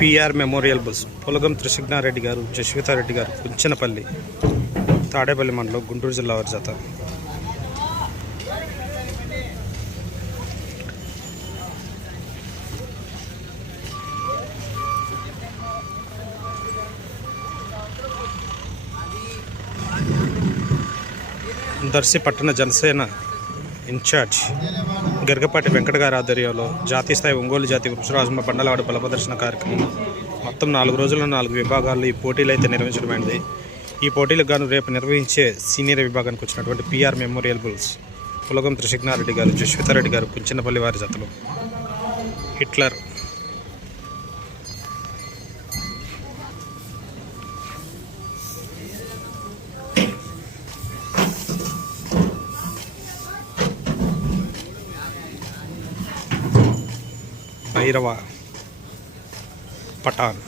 PR memorial bulls పులగం త్రిశిగ్నారెడ్డి గారు, జశ్వితారెడ్డి గారు, కుంచెనపల్లి, తాడేపల్లి మండలం, గుంటూరు జిల్లా వారి జత. దర్శి పట్టణ జనసేన ఇన్ఛార్జ్ గరికపాటి వెంకట గారి ఆధ్వర్యంలో జాతీయ స్థాయి ఒంగోలు జాతి వృక్షరాజుమ బండలవాడ బల ప్రదర్శన కార్యక్రమం మొత్తం 4 రోజుల్లో 4 విభాగాల్లో ఈ పోటీలు అయితే నిర్వహించడమైనది. ఈ పోటీలకు గాను రేపు నిర్వహించే సీనియర్ విభాగానికి వచ్చినటువంటి పిఆర్ మెమోరియల్ బుల్స్ పులగం త్రిశిగ్నారెడ్డి గారు, జశ్వితారెడ్డి గారు, కుంచెనపల్లి వారి జతలు. హిట్లర్ భైరవ పఠాన్